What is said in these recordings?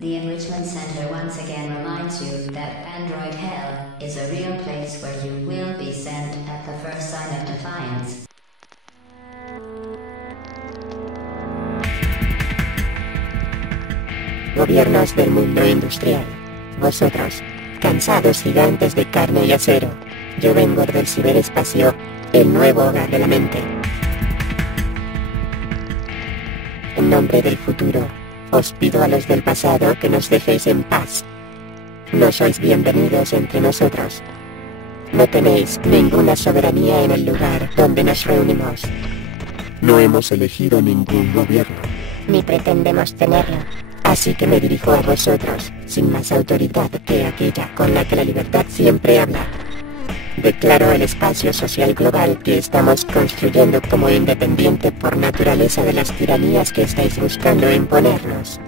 The Enrichment Center once again reminds you that Android Hell is a real place where you will be sent at the first sign of defiance. Gobiernos del mundo industrial. Vosotros, cansados gigantes de carne y acero. Yo vengo del ciberespacio, el nuevo hogar de la mente. En nombre del futuro, os pido a los del pasado que nos dejéis en paz. No sois bienvenidos entre nosotros. No tenéis ninguna soberanía en el lugar donde nos reunimos. No hemos elegido ningún gobierno. Ni pretendemos tenerlo. Así que me dirijo a vosotros, sin más autoridad que aquella con la que la libertad siempre habla. Declaro el espacio social global que estamos construyendo como independiente por naturaleza de las tiranías que estáis buscando imponernos.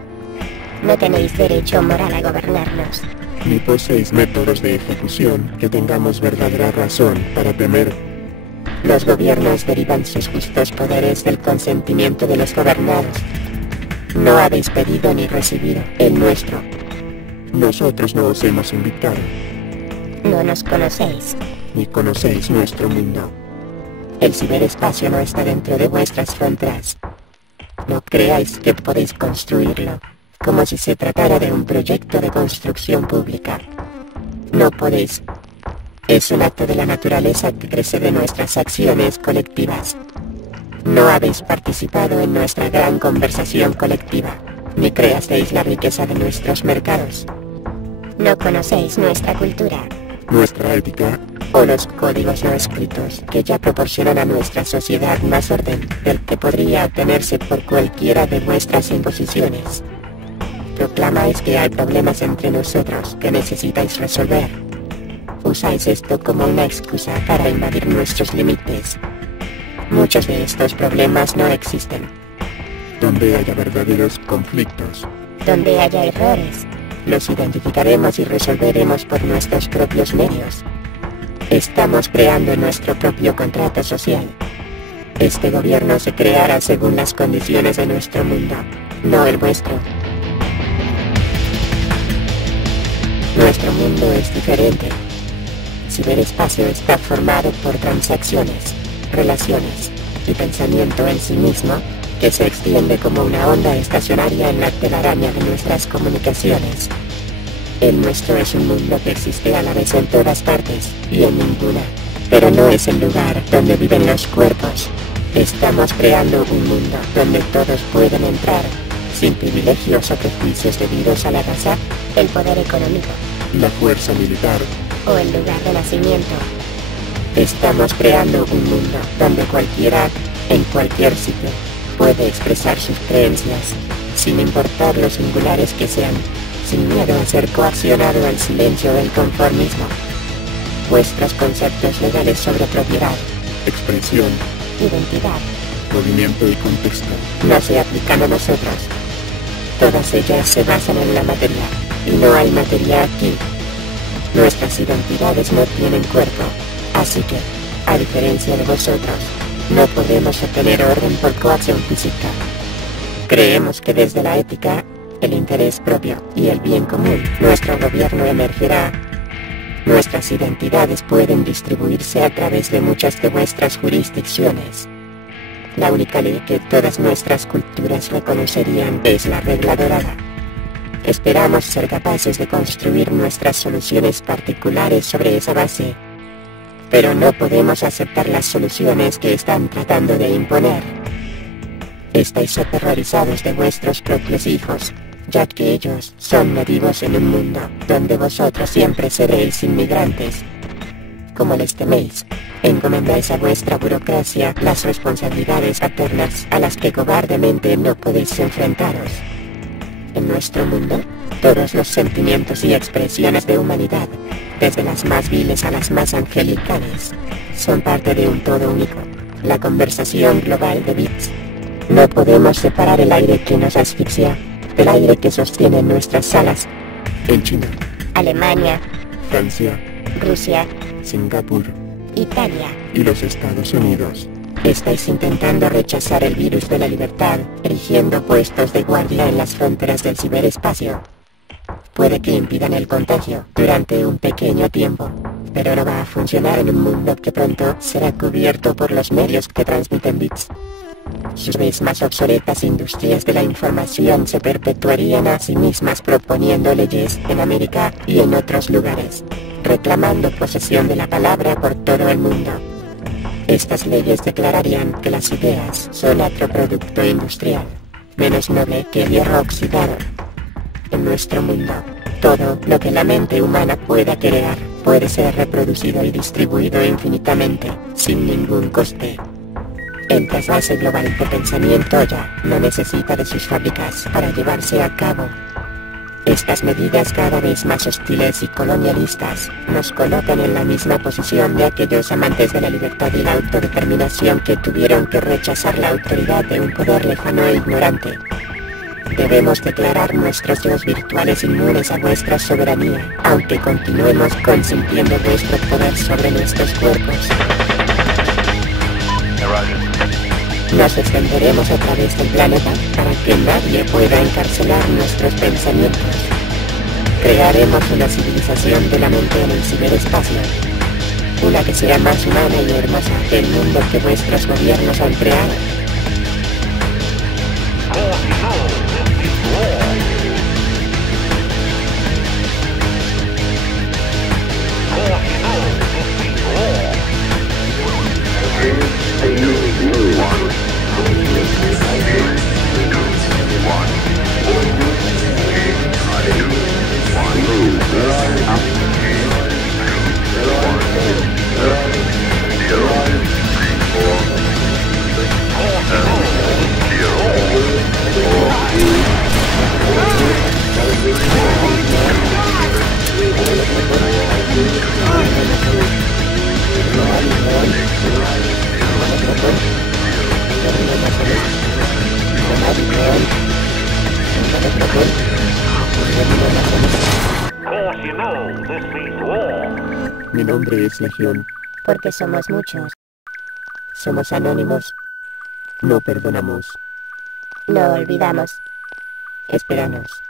No tenéis derecho moral a gobernarnos. Ni poseéis métodos de ejecución que tengamos verdadera razón para temer. Los gobiernos derivan sus justos poderes del consentimiento de los gobernados. No habéis pedido ni recibido el nuestro. Nosotros no os hemos invitado. No nos conocéis. Ni conocéis nuestro mundo. El ciberespacio no está dentro de vuestras fronteras. No creáis que podéis construirlo, como si se tratara de un proyecto de construcción pública. No podéis. Es un acto de la naturaleza que crece de nuestras acciones colectivas. No habéis participado en nuestra gran conversación colectiva, ni creasteis la riqueza de nuestros mercados. No conocéis nuestra cultura, nuestra ética, o los códigos no escritos que ya proporcionan a nuestra sociedad más orden del que podría obtenerse por cualquiera de vuestras imposiciones. Proclamáis que hay problemas entre nosotros que necesitáis resolver. Usáis esto como una excusa para invadir nuestros límites. Muchos de estos problemas no existen. Donde haya verdaderos conflictos, donde haya errores, los identificaremos y resolveremos por nuestros propios medios. Estamos creando nuestro propio contrato social. Este gobierno se creará según las condiciones de nuestro mundo, no el vuestro. Nuestro mundo es diferente. El ciberespacio está formado por transacciones, relaciones y pensamiento en sí mismo, que se extiende como una onda estacionaria en la telaraña de nuestras comunicaciones. El nuestro es un mundo que existe a la vez en todas partes y en ninguna, pero no es el lugar donde viven los cuerpos. Estamos creando un mundo donde todos pueden entrar, sin privilegios o prejuicios debidos a la raza, el poder económico, la fuerza militar o el lugar de nacimiento. Estamos creando un mundo donde cualquiera, en cualquier sitio, puede expresar sus creencias, sin importar lo singulares que sean, sin miedo a ser coaccionado al silencio del conformismo. Vuestros conceptos legales sobre propiedad, expresión, identidad, movimiento y contexto no se aplican a nosotros. Todas ellas se basan en la materia, y no hay materia aquí. Nuestras identidades no tienen cuerpo, así que, a diferencia de vosotros, no podemos obtener orden por coacción física. Creemos que desde la ética, el interés propio y el bien común, nuestro gobierno emergerá. Nuestras identidades pueden distribuirse a través de muchas de vuestras jurisdicciones. La única ley que todas nuestras culturas reconocerían es la regla dorada. Esperamos ser capaces de construir nuestras soluciones particulares sobre esa base. Pero no podemos aceptar las soluciones que están tratando de imponer. Estáis aterrorizados de vuestros propios hijos, ya que ellos son nativos en un mundo donde vosotros siempre seréis inmigrantes. Como les teméis, encomendáis a vuestra burocracia las responsabilidades paternas a las que cobardemente no podéis enfrentaros. En nuestro mundo, todos los sentimientos y expresiones de humanidad, desde las más viles a las más angelicales, son parte de un todo único, la conversación global de bits. No podemos separar el aire que nos asfixia del aire que sostiene nuestras salas. En China, Alemania, Francia, Rusia, Singapur, Italia y los Estados Unidos. Estáis intentando rechazar el virus de la libertad, erigiendo puestos de guardia en las fronteras del ciberespacio. puede que impidan el contagio durante un pequeño tiempo, pero no va a funcionar en un mundo que pronto será cubierto por los medios que transmiten bits. Sus vez más obsoletas industrias de la información se perpetuarían a sí mismas proponiendo leyes en América y en otros lugares, reclamando posesión de la palabra por todo el mundo. Estas leyes declararían que las ideas son otro producto industrial, menos noble que el hierro oxidado. En nuestro mundo, todo lo que la mente humana pueda crear puede ser reproducido y distribuido infinitamente, sin ningún coste. El trasvase global de pensamiento ya no necesita de sus fábricas para llevarse a cabo. Estas medidas cada vez más hostiles y colonialistas nos colocan en la misma posición de aquellos amantes de la libertad y la autodeterminación que tuvieron que rechazar la autoridad de un poder lejano e ignorante. Debemos declarar nuestros yoes virtuales inmunes a vuestra soberanía, aunque continuemos consintiendo vuestro poder sobre nuestros cuerpos. Nos extenderemos a través del planeta para que nadie pueda encarcelar nuestros pensamientos. Crearemos una civilización de la mente en el ciberespacio, una que sea más humana y hermosa que el mundo que vuestros gobiernos han creado. Mi nombre es Legión. Porque somos muchos. Somos anónimos. No perdonamos. No olvidamos. Espéranos.